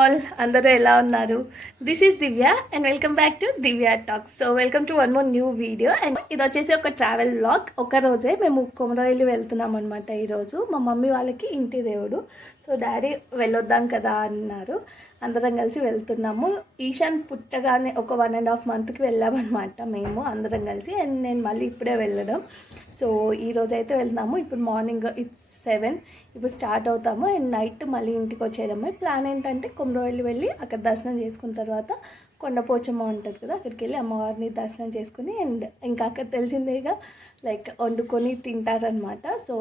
All అందరూ ఎలా ఉన్నారు? This is Divya and welcome back to Divya talks. So welcome to one more new video. And ఇది వచ్చేసి ఒక ట్రావెల్ వ్లాగ్. ఒక రోజే మేము కొమరవెల్లి వెళ్తున్నాం అనమాట. ఈరోజు మా మమ్మీ వాళ్ళకి ఇంటి దేవుడు. సో డాడీ వెళ్ళొద్దాం కదా అన్నారు. అందరం కలిసి వెళ్తున్నాము. ఈశాన్ పుట్టగానే ఒక 1.5 months వెళ్ళామన్నమాట మేము అందరం కలిసి. అండ్ నేను మళ్ళీ ఇప్పుడే వెళ్ళడం. సో ఈరోజు అయితే వెళ్తున్నాము. ఇప్పుడు మార్నింగ్ ఇట్స్ 7 ఇప్పుడు స్టార్ట్ అవుతాము. అండ్ నైట్ మళ్ళీ ఇంటికి వచ్చేయడమే. ప్లాన్ ఏంటంటే కొమరవెల్లి వెళ్ళి అక్కడ దర్శనం చేసుకున్న తర్వాత కొండపోచమ్మ ఉంటుంది కదా, అక్కడికి వెళ్ళి అమ్మవారిని దర్శనం చేసుకుని అండ్ ఇంకా అక్కడ తెలిసిందేగా లైక్ వండుకొని తింటారనమాట. సో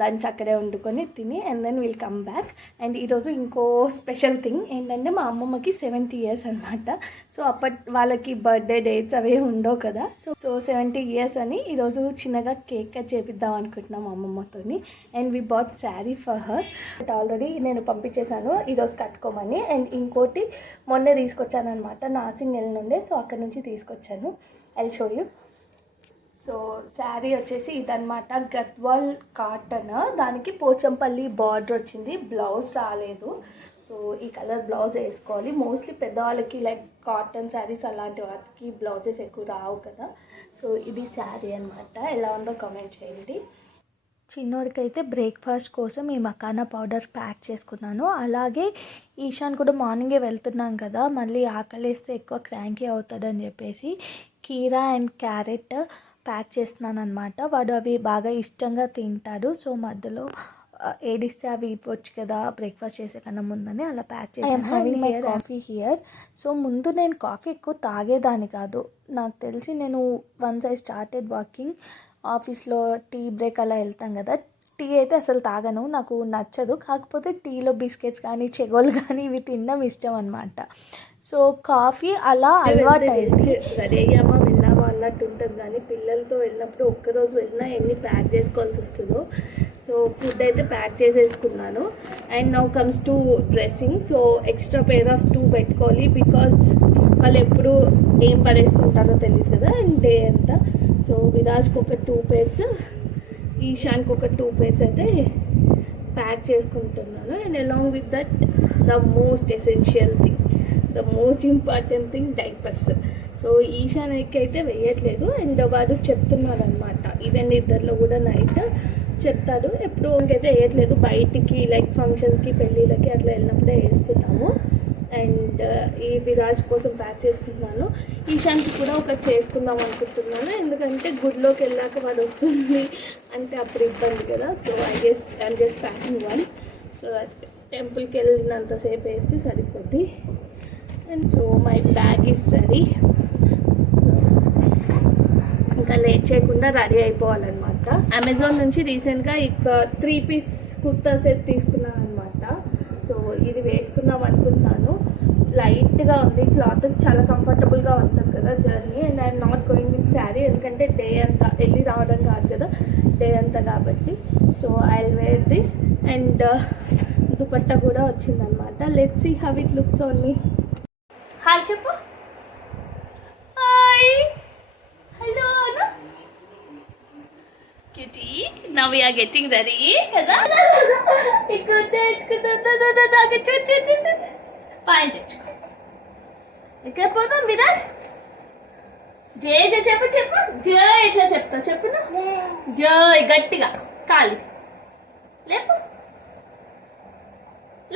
లంచ్ అక్కడే వండుకొని తిని and then will come back. And ఈరోజు ఇంకో స్పెషల్ థింగ్ ఏంటంటే మా అమ్మమ్మకి 70 years అనమాట. సో వాళ్ళకి బర్త్డే డేట్స్ అవే ఉండవు కదా. సో 70 years అని ఈరోజు చిన్నగా కేక్ కట్ చేపిద్దాం అనుకుంటున్నాం మా అమ్మమ్మతోని. And we bought sari for her. But already నేను పంపించేశాను ఈరోజు కట్టుకోమని. అండ్ ఇంకోటి మొన్నే తీసుకొచ్చాను అనమాట, నాసింగ్ నుండే. సో అక్కడ నుంచి తీసుకొచ్చాను. I show you. So sari వచ్చేసి ఇదనమాట, గద్వాల్ కాటన్. దానికి పోచంపల్లి బార్డర్ వచ్చింది, బ్లౌజ్ రాలేదు. సో ఈ కలర్ బ్లౌజ్ వేసుకోవాలి. మోస్ట్లీ పెద్దవాళ్ళకి లైక్ కాటన్ శారీస్ అలాంటి వాటికి బ్లౌజెస్ ఎక్కువ రావు కదా. సో ఇది శారీ అనమాట. ఎలా ఉందో కామెంట్ చేయండి. చిన్నోడికైతే బ్రేక్ఫాస్ట్ కోసం ఈ మకానా పౌడర్ ప్యాక్ చేసుకున్నాను. అలాగే ఈశాన్ కూడా మార్నింగే వెళ్తున్నాం కదా, మళ్ళీ ఆకలిస్తే ఎక్కువ క్రాంకీ అవుతాడని చెప్పేసి కీరా అండ్ క్యారెట్ ప్యాక్ చేస్తున్నాను అనమాట. వాడు అవి బాగా ఇష్టంగా తింటాడు. సో మధ్యలో ఏడిస్తే అవి ఇవ్వచ్చు కదా బ్రేక్ఫాస్ట్ చేసే కన్నా ముందని అలా ప్యాక్ చేసాను. Coffee here. సో ముందు నేను కాఫీ ఎక్కువ తాగేదాన్ని కాదు. నాకు తెలిసి నేను వన్స్ ఐ స్టార్టెడ్ వాకింగ్, ఆఫీస్లో టీ బ్రేక్ అలా వెళ్తాం కదా, టీ అయితే అసలు తాగను, నాకు నచ్చదు. కాకపోతే టీలో బిస్కెట్స్ కానీ చెగోలు కానీ ఇవి తినడం ఇష్టం అనమాట. సో కాఫీ అలా అలవాటు అయింది. రెడీ అయ్యామా వెళ్ళామా అన్నట్టు ఉంటుంది. కానీ పిల్లలతో వెళ్ళినప్పుడు ఒక్కరోజు వెళ్ళినా ఎన్ని ప్యాక్ చేసుకోవాల్సి వస్తుందో. సో ఫుడ్ అయితే ప్యాక్ చేసేసుకున్నాను. And now comes to dressing. So extra pair of 2 పెట్టుకోవాలి, బికాజ్ వాళ్ళు ఎప్పుడు ఏం పడేసుకుంటారో తెలియదు కదా అండ్ డే అంతా. సో విరాజ్కి ఒక 2 pairs, ఈశాన్కి ఒక 2 pairs అయితే ప్యాక్ చేసుకుంటున్నాను. And along with that the most essential thing, the most important thing, diapers. So ఈశాన్కి అయితే వేయట్లేదు. అండ్ వాడు చెప్తున్నాడు అనమాట, ఈవెన్ ఇద్దరిలో కూడా నైట్ చెప్తాడు. ఎప్పుడు ఇంకైతే వేయట్లేదు. బయటికి లైక్ ఫంక్షన్స్కి పెళ్ళిళ్ళకి అట్లా వెళ్ళినప్పుడే వేస్తున్నాము. అండ్ ఈ విరాజ్ కోసం ప్యాక్ చేసుకుంటున్నాను. ఈశాన్కి కూడా ఒకటి చేసుకుందాం అనుకుంటున్నాను, ఎందుకంటే గుడిలోకి వెళ్ళాక వాడు వస్తుంది అంటే అప్పుడు ఇబ్బంది కదా. So I'm just packing one, so that టెంపుల్కి వెళ్ళినంతసేపు వేస్తే సరిపోద్ది. And so my bag is ready. ఇంకా లేట్ చేయకుండా రెడీ అయిపోవాలన్నమాట. అమెజాన్ నుంచి రీసెంట్గా ఇక 3 piece కుర్తా సెట్ తీసుకున్నాను అనమాట. సో ఇది వేసుకుందాం అనుకుంటున్నాను. లైట్గా ఉంది, క్లాత్ చాలా కంఫర్టబుల్గా ఉంటుంది కదా journey. And I'm not going with sari, ఎందుకంటే డే అంతా వెళ్ళి రావడం కాదు కదా, డే అంతా కాబట్టి. So I will wear this. And dupatta కూడా వచ్చిందనమాట. Let's see how it looks on me. Hi చెప్పు. Hi, hello. Cutie, now we are getting ready కదా. పాయింట్ తెచ్చుకో. ఎక్కడ పోతాం విరాజ్? జై జై చెప్పు చెప్పు. జై ఎట్లా చెప్తావు చెప్పు. జై గట్టిగా కాలి లేపు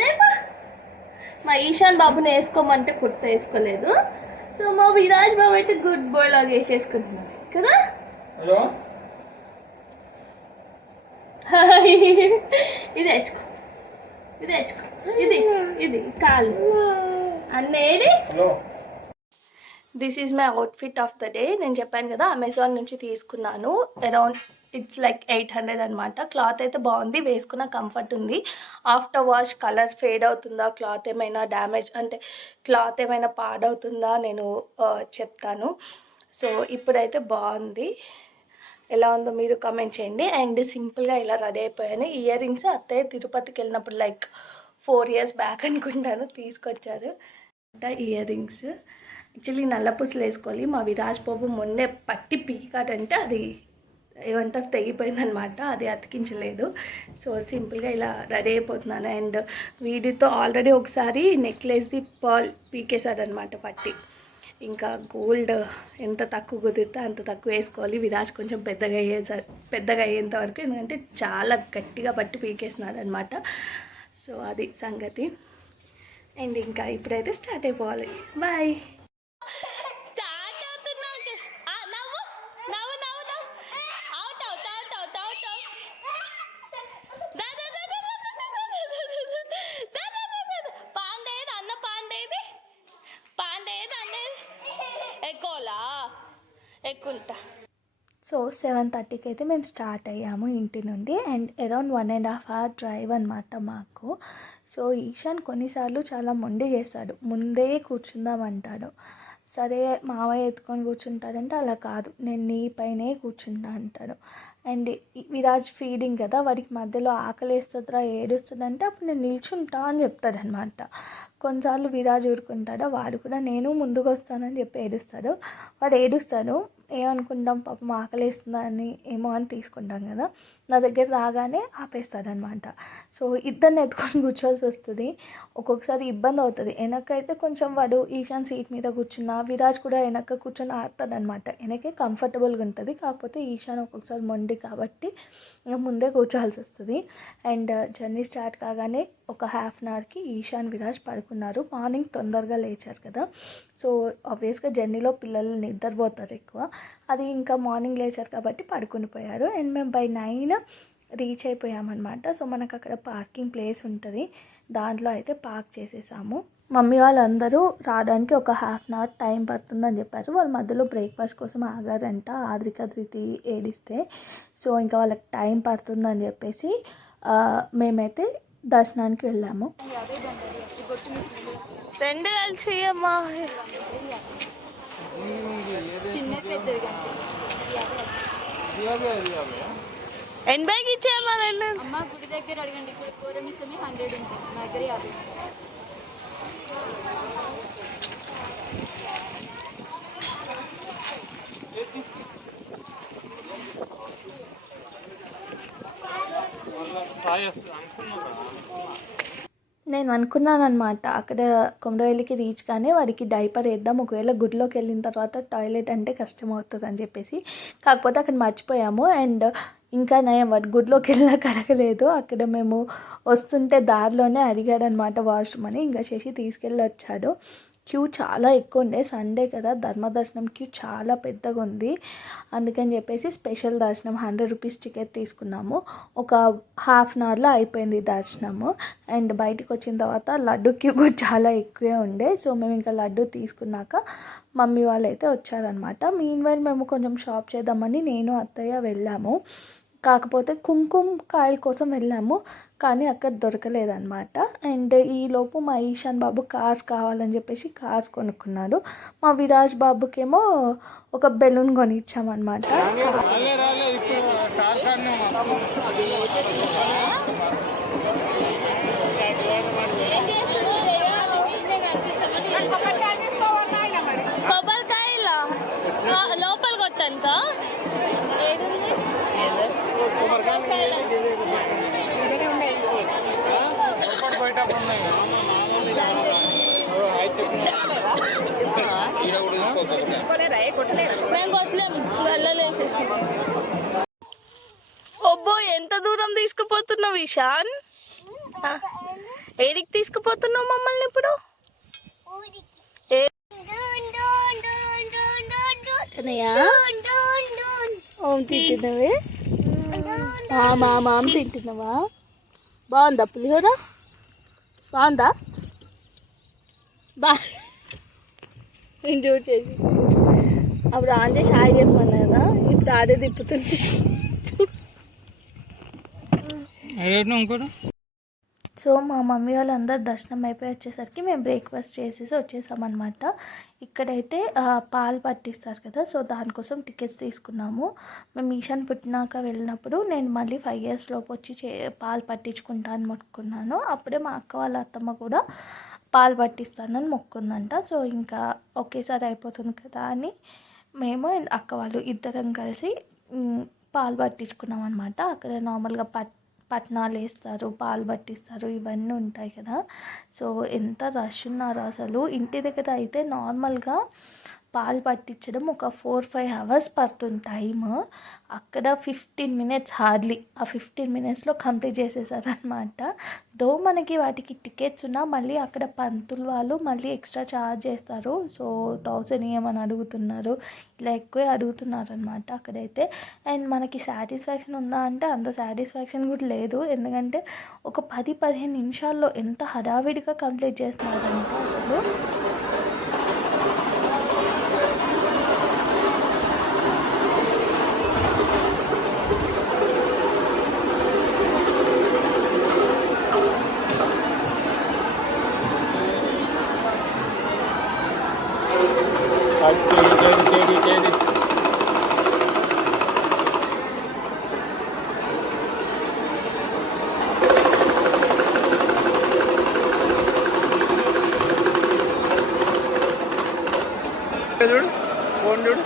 లేపు. మా ఈశాన్ బాబుని వేసుకోమంటే కుర్త వేసుకోలేదు. సో మా విరాజ్ బాబు అయితే గుడ్ బాయ్ లాగా వేసేసుకుంటున్నాడు కదా. ఇది తెచ్చుకో, ఇది తెచ్చుకో, ఇది ఇది కాలు అన్నేది. This is my outfit of the day. నేను చెప్పాను కదా అమెజాన్ నుంచి తీసుకున్నాను. అరౌండ్ ఇట్స్ లైక్ 800 అనమాట. క్లాత్ అయితే బాగుంది, వేసుకున్న కంఫర్ట్ ఉంది. ఆఫ్టర్ వాష్ కలర్ ఫేడ్ అవుతుందా, క్లాత్ ఏమైనా డ్యామేజ్ అంటే క్లాత్ ఏమైనా పాడవుతుందా నేను చెప్తాను. సో ఇప్పుడైతే బాగుంది. ఎలా ఉందో మీరు కామెంట్ చేయండి. అండ్ సింపుల్గా ఇలా రెడీ అయిపోయాను. ఇయర్ రింగ్స్ అత్తయ్య తిరుపతికి వెళ్ళినప్పుడు లైక్ 4 years బ్యాక్ అనుకుంటాను తీసుకొచ్చారు ఇయర్ రింగ్స్. యాక్చువల్లీ నల్ల పూసలు వేసుకోవాలి. మా విరాజ్ బాబు మొన్నే పట్టి పీకాడంటే అది ఏమంటారు తెగిపోయిందనమాట, అది అతికించలేదు. సో సింపుల్గా ఇలా రెడీ అయిపోతున్నాను. అండ్ వీడితో ఆల్రెడీ ఒకసారి నెక్లెస్ది పర్ల్ పీకేశాడనమాట పట్టి. ఇంకా గోల్డ్ ఎంత తక్కువ కుదిరితే అంత తక్కువ వేసుకోవాలి. విరాజ్ కొంచెం పెద్దగా అయ్యేంత వరకు, ఎందుకంటే చాలా గట్టిగా పట్టి పీకేసినాడు అనమాట. సో అది సంగతి. అండ్ ఇంకా ఇప్పుడైతే స్టార్ట్ అయిపోవాలి. బాయ్. సో 7:30కి అయితే మేము స్టార్ట్ అయ్యాము ఇంటి నుండి. అండ్ అరౌండ్ 1.5 hour డ్రైవ్ అనమాట మాకు. సో ఈశాన్ కొన్నిసార్లు చాలా మొండి చేస్తాడు, ముందే కూర్చుందామంటాడు. సరే మావయ్య ఎత్తుకొని కూర్చుంటాడంటే అలా కాదు, నేను నీ పైనే కూర్చుంటా అంటాడు. అండ్ విరాజ్ ఫీడింగ్ కదా, వాడికి మధ్యలో ఆకలి వేస్తుందిరా ఏడుస్తుందంటే అప్పుడు నేను నిల్చుంటా అని చెప్తాడనమాట. కొన్నిసార్లు విరాజ్ ఊరుకుంటాడు, వాడు కూడా నేను ముందుకు వస్తానని చెప్పి ఏడుస్తాడు. వాడు ఏడుస్తాడు, ఏమనుకుంటాం పాపం ఆకలిస్తుందా అని ఏమో అని తీసుకుంటాం కదా, నా దగ్గర రాగానే ఆపేస్తాడనమాట. సో ఇద్దరిని ఎత్తుకొని కూర్చోవాల్సి వస్తుంది. ఒక్కొక్కసారి ఇబ్బంది అవుతుంది. వెనకైతే కొంచెం వాడు ఈశాన్ సీట్ మీద కూర్చున్నా, విరాజ్ కూడా వెనక కూర్చొని ఆడతాడనమాట. వెనకే కంఫర్టబుల్గా ఉంటుంది. కాకపోతే ఈశాన్ ఒక్కొక్కసారి మొండి కాబట్టి ఇంకా ముందే కూర్చోవాల్సి వస్తుంది. అండ్ జర్నీ స్టార్ట్ కాగానే ఒక 1/2 hourకి ఈశాన్ విరాజ్ పడుకున్నారు. మార్నింగ్ తొందరగా లేచారు కదా, సో ఆబ్వియస్గా జర్నీలో పిల్లలు నిద్రపోతారు ఎక్కువ. అది ఇంకా మార్నింగ్ లేచారు కాబట్టి పడుకుని పోయారు. అండ్ మేము బై 9 రీచ్ అయిపోయామన్నమాట. సో మనకు అక్కడ పార్కింగ్ ప్లేస్ ఉంటుంది, దాంట్లో అయితే పార్క్ చేసేసాము. మమ్మీ వాళ్ళందరూ రావడానికి ఒక 1/2 hour టైం పడుతుందని చెప్పారు. వాళ్ళ మధ్యలో బ్రేక్ఫాస్ట్ కోసం ఆగారంట, ఆద్రిక ధృతి ఏడిస్తే. సో ఇంకా వాళ్ళకి టైం పడుతుందని చెప్పేసి మేమైతే దర్శనానికి వెళ్ళాము. రెండు కలిసి అమ్మా ఎనభైకి ఇచ్చేయమ్మా రెండు. అమ్మ గుడి దగ్గర అడగండి, ఇప్పుడు కూరమిసమే 100 ఉంటుంది, మా దగ్గర 50. నేను అనుకున్నాను అనమాట, అక్కడ కొమరవెల్లికి రీచ్ కానీ వాడికి డైపర్ వేద్దాం, ఒకవేళ గుడిలోకి వెళ్ళిన తర్వాత టాయిలెట్ అంటే కష్టం అవుతుంది అని చెప్పేసి. కాకపోతే అక్కడ మర్చిపోయాము. అండ్ ఇంకా నయం, వాడు గుడిలోకి వెళ్ళినా కరగలేదు. అక్కడ మేము వస్తుంటే దారిలోనే అడిగాడనమాట వాష్రూమ్ అని, ఇంకా చేసి తీసుకెళ్ళి వచ్చాడు. క్యూ చాలా ఎక్కువ ఉండే, సండే కదా, ధర్మదర్శనం క్యూ చాలా పెద్దగా ఉంది. అందుకని చెప్పేసి స్పెషల్ దర్శనం 100 రూపీస్ టికెట్ తీసుకున్నాము. ఒక 1/2 hourలో అయిపోయింది దర్శనము. అండ్ బయటికి వచ్చిన తర్వాత లడ్డు క్యూ కూడా చాలా ఎక్కువే ఉండే. సో మేము ఇంకా లడ్డు తీసుకున్నాక మమ్మీ వాళ్ళు అయితే వచ్చారనమాట. మీన్వైల్ మేము కొంచెం షాప్ చేద్దామని నేను అత్తయ్య వెళ్ళాము. కాకపోతే కుంకుమ కాయల కోసం వెళ్ళాము, కానీ అక్కడ దొరకలేదన్నమాట. అండ్ ఈలోపు మా ఈశాన్ బాబు కార్స్ కావాలని చెప్పేసి కార్స్ కొనుక్కున్నాడు. మా విరాజ్ బాబుకేమో ఒక బెలూన్ కొనిచ్చామన్నమాట. కొబ్బరికాయల లోపలికి వస్తాను ఒబ్బో ఎంత దూరం తీసుకుపోతున్నావు ఈశాన్? ఏడికి తీసుకుపోతున్నావు మమ్మల్ని ఇప్పుడు? తింటున్నావే మామ తింటున్నావా? బాగుందా పులిహోర? బాగుందా? నేను చూసేసి అప్పుడు ఆన్ చేసి హాయ్ చెప్పమన్నా కదా, ఇప్పుడు ఆడే తిప్పుతుంది. సో మా మమ్మీ వాళ్ళందరూ దర్శనం అయిపోయి వచ్చేసరికి మేము బ్రేక్ఫాస్ట్ చేసేసి వచ్చేసామన్నమాట. ఇక్కడైతే పాలు పట్టిస్తారు కదా, సో దానికోసం టికెట్స్ తీసుకున్నాము. మేము ఈశాన్ పుట్టినాక వెళ్ళినప్పుడు నేను మళ్ళీ 5 years లోపు వచ్చి పాలు పట్టించుకుంటాను మొక్కుకున్నాను. అప్పుడే మా అక్క వాళ్ళ అత్తమ్మ కూడా పాలు పట్టిస్తానని మొక్కుందంట. సో ఇంకా ఒకేసారి అయిపోతుంది కదా అని మేము అక్క వాళ్ళు ఇద్దరం కలిసి పాలు పట్టించుకున్నాం అనమాట. అక్కడ నార్మల్గా పట్నాలు వేస్తారు, పాలు పట్టిస్తారు, ఇవన్నీ ఉంటాయి కదా. సో ఎంత రష్ ఉన్నారు అసలు. ఇంటి దగ్గర అయితే నార్మల్గా పాలు పట్టించడం ఒక 4-5 అవర్స్ పడుతుంది టైమ్. అక్కడ 15 మినిట్స్ హార్డ్లీ, ఆ 15 మినిట్స్లో కంప్లీట్ చేసేసారనమాట. దో మనకి వాటికి టికెట్స్ ఉన్నా మళ్ళీ అక్కడ పంతులు వాళ్ళు మళ్ళీ ఎక్స్ట్రా ఛార్జ్ చేస్తారు. సో 1000 ఏమని అడుగుతున్నారు, ఇలా ఎక్కువే అడుగుతున్నారు అనమాట అక్కడైతే. అండ్ మనకి సాటిస్ఫాక్షన్ ఉందా అంటే అంత సాటిస్ఫాక్షన్ కూడా లేదు. ఎందుకంటే ఒక 10-15 నిమిషాల్లో ఎంత హడావిడిగా కంప్లీట్ చేస్తున్నారంటే అసలు. చూడు ఫోన్ చూడు.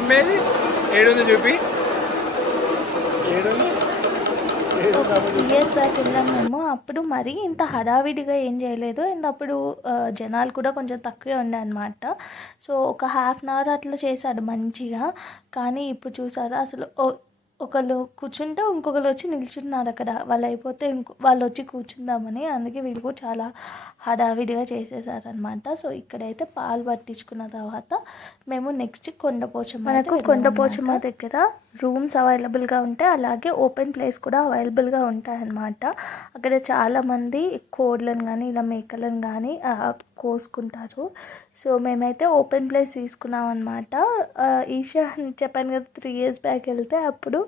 అమ్మేది ఏడుంది చూపి. ఒక 3 ఇయర్స్ బ్యాక్ వెళ్ళాం మేము. అప్పుడు మరీ ఇంత హడావిడిగా ఏం చేయలేదు. అండ్ అప్పుడు జనాలు కూడా కొంచెం తక్కువే ఉండే అనమాట. సో ఒక హాఫ్ అన్ అవర్ అట్లా చేశాడు మంచిగా. కానీ ఇప్పుడు చూసారా అసలు ఒకళ్ళు కూర్చుంటే ఇంకొకరు వచ్చి నిల్చున్నారు అక్కడ. వాళ్ళు అయిపోతే వాళ్ళు వచ్చి కూర్చుందామని. అందుకే వీళ్ళు కూడా చాలా హడావిడిగా చేసేసారనమాట. సో ఇక్కడైతే పాలు పట్టించుకున్న తర్వాత మేము నెక్స్ట్ కొండపోచమ్మ, మనకు కొండపోచమ్మ దగ్గర రూమ్స్ అవైలబుల్గా ఉంటాయి, అలాగే ఓపెన్ ప్లేస్ కూడా అవైలబుల్గా ఉంటాయన్నమాట. అక్కడ చాలామంది కోళ్ళను కానీ ఇలా మేకలను కానీ కోసుకుంటారు. సో మేమైతే ఓపెన్ ప్లేస్ తీసుకున్నాం అనమాట. ఈషా చెప్పాను కదా 3 ఇయర్స్ బ్యాక్ వెళ్తే అప్పుడు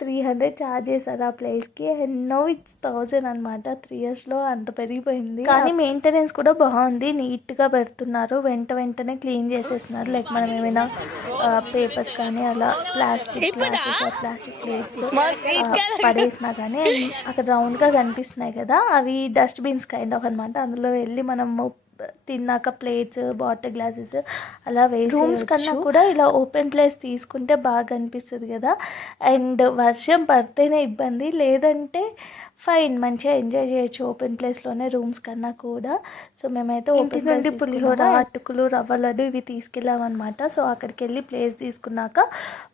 300 ఛార్జ్ చేశారు ఆ ప్లేస్కి. అండ్ నో ఇట్స్ 1000 అనమాట. 3 ఇయర్స్లో అంత పెరిగిపోయింది. కానీ మెయింటెనెన్స్ కూడా బాగుంది, నీట్గా పెడుతున్నారు, వెంటనే క్లీన్ చేసేస్తున్నారు. లైక్ మనం ఏమైనా పేపర్స్ కానీ అలా ప్లాస్టిక్ గ్లాసెస్ ప్లాస్టిక్ ప్లేట్స్ పడేసినా కానీ అక్కడ రౌండ్గా కనిపిస్తున్నాయి కదా, అవి డస్ట్బిన్స్ కైండ్ ఆఫ్ అనమాట. అందులో వెళ్ళి మనం తిన్నాక ప్లేట్స్ వాటర్ గ్లాసెస్ అలా వేసి, రూమ్స్ కన్నా కూడా ఇలా ఓపెన్ ప్లేస్ తీసుకుంటే బాగా అనిపిస్తుంది కదా. అండ్ వర్షం పడితేనే ఇబ్బంది, లేదంటే ఫైన్ మంచిగా ఎంజాయ్ చేయొచ్చు ఓపెన్ ప్లేస్లోనే రూమ్స్ కన్నా కూడా. సో మేమైతే ఓపెన్ నుండి పులిహోర, అటుకులు, రవ్వ లడ్డు ఇవి తీసుకెళ్ళామన్నమాట. సో అక్కడికి వెళ్ళి ప్లేస్ తీసుకున్నాక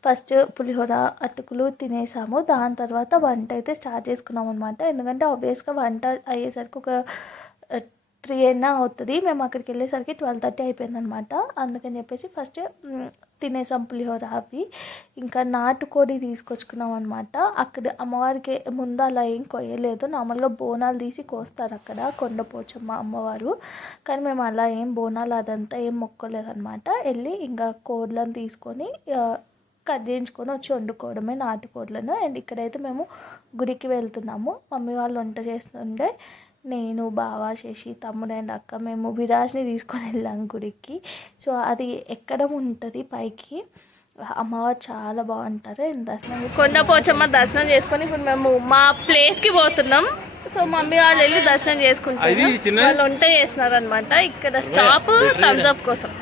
ఫస్ట్ పులిహోర అటుకులు తినేసాము. దాని తర్వాత వంట అయితే స్టార్ట్ చేసుకున్నాం అనమాట. ఎందుకంటే ఆబ్వియస్గా వంట అయ్యేసరికి ఒక 3 అయినా అవుతుంది. మేము అక్కడికి వెళ్ళేసరికి 12:30 అయిపోయిందనమాట. అందుకని చెప్పేసి ఫస్ట్ తినేసాం పులిహోర అవి. ఇంకా నాటుకోడి తీసుకొచ్చుకున్నాం అనమాట. అక్కడ అమ్మవారికి ముందు అలా ఏం కొయ్యలేదు, నార్మల్గా బోనాలు తీసి కోస్తారు అక్కడ కొండపోచమ్మ అమ్మవారు. కానీ మేము అలా ఏం బోనాలు అదంతా ఏం మొక్కలేదన్నమాట. వెళ్ళి ఇంకా కోడ్లను తీసుకొని కట్ చేయించుకొని వచ్చి వండుకోవడమే నాటుకోడ్లను. అండ్ ఇక్కడైతే మేము గుడికి వెళ్తున్నాము. మమ్మీ వాళ్ళు వంట చేస్తుండే నేను, బావ, శశి, తమ్ముడు అండ్ అక్క మేము విరాజ్ని తీసుకొని వెళ్ళాం గుడికి. సో అది ఎక్కడం ఉంటుంది పైకి. అమ్మవారు చాలా బాగుంటారు. అండ్ దర్శనం కొండపోచమ్మ దర్శనం చేసుకొని ఇప్పుడు మేము మా ప్లేస్కి పోతున్నాం. సో మమ్మీ వాళ్ళు వెళ్ళి దర్శనం చేసుకుంటారు. వాళ్ళు వంట చేస్తున్నారు అనమాట ఇక్కడ స్టాప్ థమ్స్అప్ కోసం.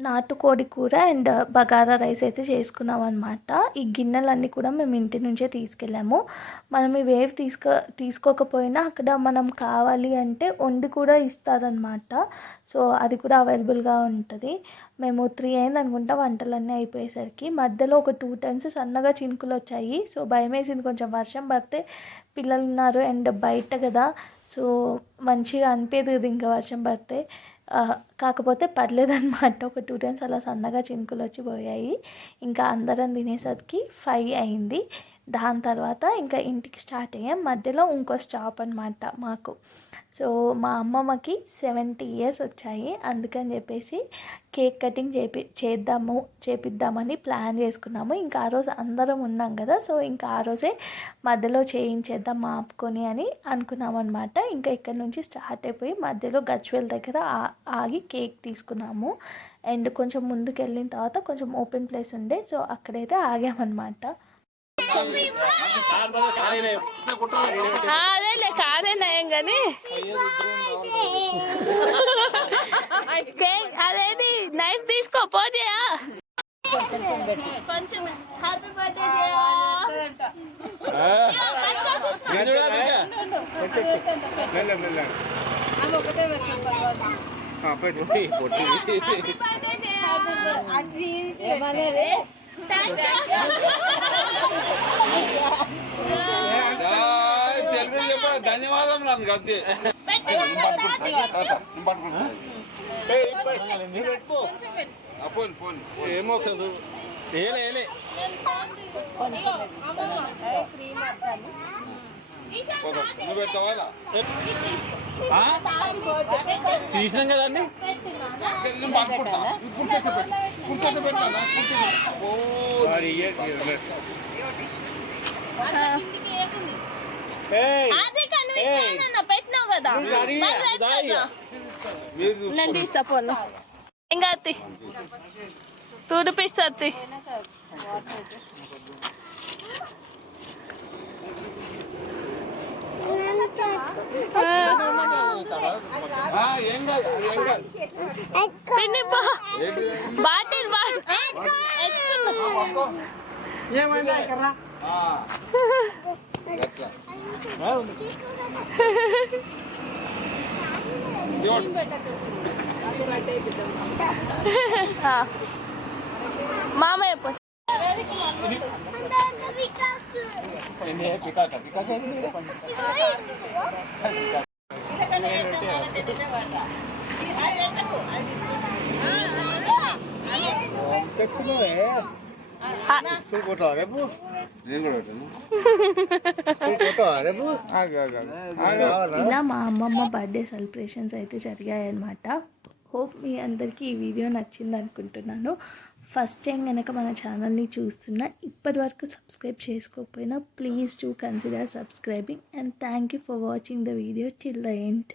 నాటుకోడి కూర అండ్ బగారా రైస్ అయితే చేసుకున్నాం అనమాట. ఈ గిన్నెలన్నీ కూడా మేము ఇంటి నుంచే తీసుకెళ్ళాము. మనం ఇవేవి తీసుకోకపోయినా అక్కడ మనం కావాలి అంటే వండి కూడా ఇస్తారనమాట. సో అది కూడా అవైలబుల్గా ఉంటుంది. మేము 3 అయింది అనుకుంటా వంటలన్నీ అయిపోయేసరికి. మధ్యలో ఒక 2 టైమ్స్ సన్నగా చినుకులు వచ్చాయి. సో భయం వేసింది కొంచెం, వర్షం పడితే పిల్లలు ఉన్నారు అండ్ బయట కదా, సో మంచిగా అనిపేది కదా ఇంకా వర్షం పడితే. కాకపోతే పర్లేదన్నమాట. ఒక 2 టైమ్స్ అలా సన్నగా చినుకులు వచ్చి పోయాయి. ఇంకా అందరం తినేసరికి 5 అయింది. దాని తర్వాత ఇంకా ఇంటికి స్టార్ట్ అయ్యాం. మధ్యలో ఇంకో స్టాప్ అనమాట మాకు. సో మా అమ్మమ్మకి 70 ఇయర్స్ వచ్చాయి. అందుకని చెప్పేసి కేక్ కటింగ్ చేపిద్దామని ప్లాన్ చేసుకున్నాము. ఇంకా ఆ రోజు అందరం ఉన్నాం కదా, సో ఇంకా ఆ రోజే మధ్యలో చేయించేద్దాం ఆపుకొని అని అనుకున్నాం అనమాట. ఇంకా ఇక్కడ నుంచి స్టార్ట్ అయిపోయి మధ్యలో గజ్వేల్ దగ్గర ఆగి కేక్ తీసుకున్నాము. అండ్ కొంచెం ముందుకు వెళ్ళిన తర్వాత కొంచెం ఓపెన్ ప్లేస్ ఉండే, సో అక్కడైతే ఆగామన్నమాట. అదేలే కాదే నయం కానీ అదేది నైఫ్ తీసుకో పోజేయా కొంచెం హ్యాపీ బర్త్డే ధన్యవాదం నన్ను అంతే ఏమో ఏలే నువ్వు పెడతావా తీసినాం కదండి పట్టుకుంటా ఇప్పుడు పెట్టాలా పెట్టినావు కదా నేను తీసుకోను ఇంకా అత్తి 2 రూపీస్ అత్తి ఏం కాదు పిన్ని బాటిల్ మామయ్య ఇలా మా అమ్మమ్మ బర్త్డే సెలబ్రేషన్స్ అయితే జరిగాయన్నమాట. హోప్ మీ అందరికీ ఈ వీడియో నచ్చింది అనుకుంటున్నాను. ఫస్ట్ టైం కనుక మన ఛానల్ని చూస్తున్నా ఇప్పటి వరకు సబ్స్క్రైబ్ చేసుకోకపోయినా please do consider subscribing and thank you for watching the video till the end.